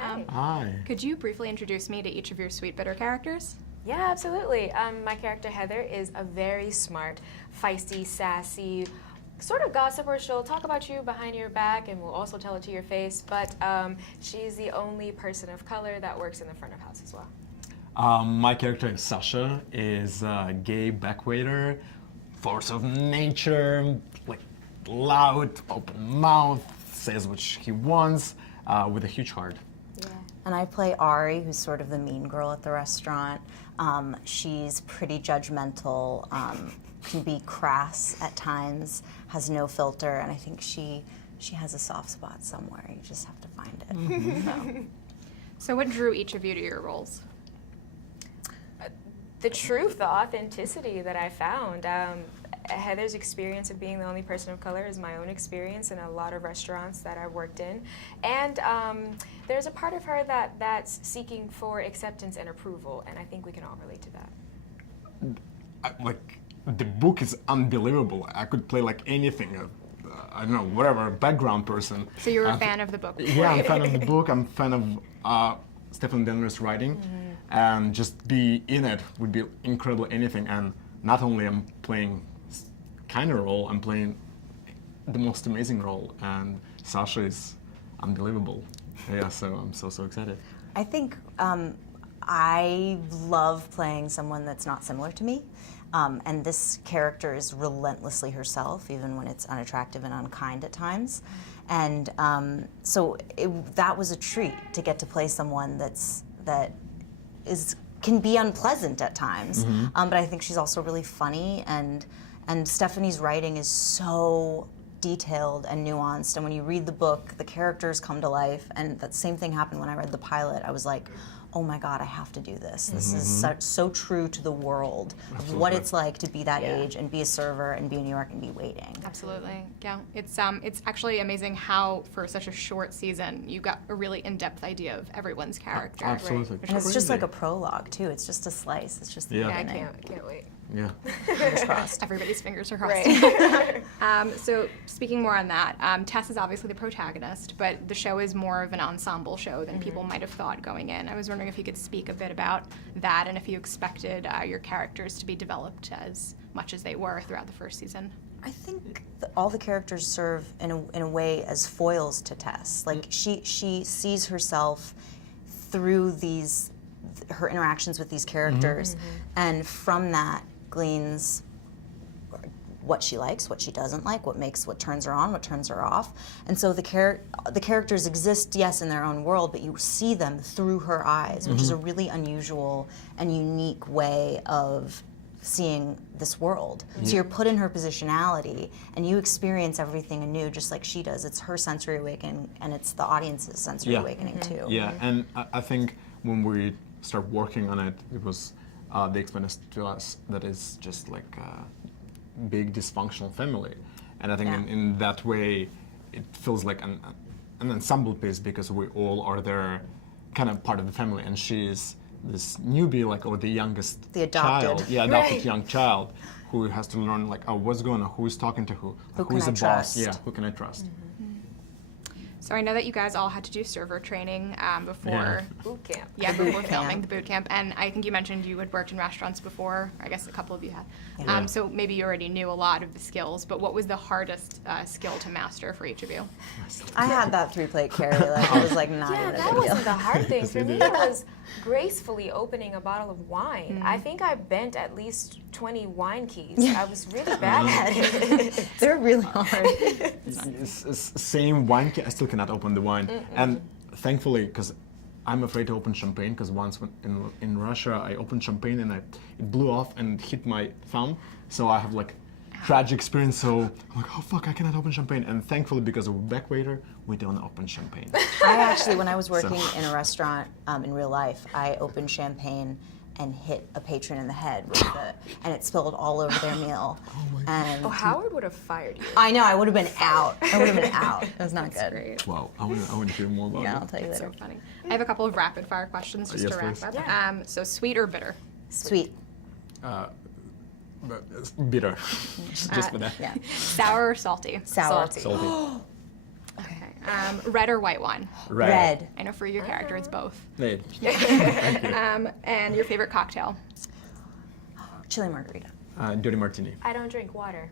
Hi. Could you briefly introduce me to each of your Sweetbitter characters? Yeah, absolutely. My character Heather is a very smart, feisty, sassy, sort of gossiper. She'll talk about you behind your back and will also tell it to your face, but she's the only person of color that works in the front of house as well. My character is Sasha, is a gay backwaiter, force of nature, like loud, open mouth, says what he wants, with a huge heart. Yeah. And I play Ari, who's sort of the mean girl at the restaurant. She's pretty judgmental, can be crass at times, has no filter, and I think she has a soft spot somewhere. You just have to find it. Mm-hmm. So what drew each of you to your roles? The truth, the authenticity that I found. Heather's experience of being the only person of color is my own experience in a lot of restaurants that I've worked in. And there's a part of her that's seeking for acceptance and approval, and I think we can all relate to that. Like, the book is unbelievable. I could play like anything. I don't know, whatever, background person. So you were a fan of the book before? Yeah, I'm a fan of the book. I'm a fan of Stephen Daniyar's writing. And just be in it would be incredible anything. And not only I'm playing kind of role, I'm playing the most amazing role, and Sasha is unbelievable. Yeah, so I'm so excited. I think I love playing someone that's not similar to me, and this character is relentlessly herself, even when it's unattractive and unkind at times. And so that was a treat to get to play someone that can be unpleasant at times, but I think she's also really funny, and Stephanie's writing is so detailed and nuanced, and when you read the book, the characters come to life, and that same thing happened when I read the pilot. I was like, oh my God, I have to do this. This is so true to the world of what it's like to be that age and be a server and be in New York and be waiting. Absolutely, yeah. It's actually amazing how, for such a short season, you got a really in-depth idea of everyone's character. Absolutely. Right? And it's just like a prologue too. It's just a slice. It's just the beginning. I can't wait. Yeah. Fingers crossed. Everybody's fingers are crossed. Right. So speaking more on that, Tess is obviously the protagonist, but the show is more of an ensemble show than people might have thought going in. I was wondering if you could speak a bit about that and if you expected your characters to be developed as much as they were throughout the first season. I think all the characters serve in a way as foils to Tess. Like she sees herself through her interactions with these characters, and from that gleans what she likes, what she doesn't like, what turns her on, what turns her off. And so the characters exist, yes, in their own world, but you see them through her eyes, which is a really unusual and unique way of seeing this world. So you're put in her positionality and you experience everything anew just like she does. It's her sensory awakening and it's the audience's sensory awakening too. Yeah, and I think when we start working on it, it was they explained to us that it's just like a big dysfunctional family, and I think in that way it feels like an ensemble piece because we all are there, kind of part of the family, and she's this newbie, like, or the youngest The adopted. child, adopted young child who has to learn like, oh, what's going on, who is talking to who is the boss, who can I trust. So I know that you guys all had to do server training before Boot camp. before filming the boot camp, and I think you mentioned you had worked in restaurants before. I guess a couple of you had. So maybe you already knew a lot of the skills, but what was the hardest skill to master for each of you? I had that 3-plate carry. Like, it was like not even a That big deal. wasn't the hard thing. For me, it was gracefully opening a bottle of wine. I think I bent at least 20 wine keys. I was really bad at it. They're really hard. Same wine key, I still cannot open the wine. And thankfully, because I'm afraid to open champagne, because once in Russia I opened champagne and it blew off and hit my thumb. So I have like tragic experience. So I'm like, oh fuck, I cannot open champagne. And thankfully, because of back waiter, we don't open champagne. I actually, when I was working in a restaurant in real life, I opened champagne and hit a patron in the head with it, and it spilled all over their meal. And Howard would have fired you. I know, I would have been out. I would have been out. It was not good. Great. Wow, I want to hear more about Yeah, it. I'll tell you later. So funny. I have a couple of rapid fire questions just Yes, to wrap please. up. Yeah. So sweet or bitter? Sweet. But it's bitter, just for that. Yeah. Sour or salty? Sour. Salty. Salty. Okay. Red or white wine? Red. I know for your character it's both. Hey, thank you. And your favorite cocktail? Chili margarita. Dirty martini. I don't drink water.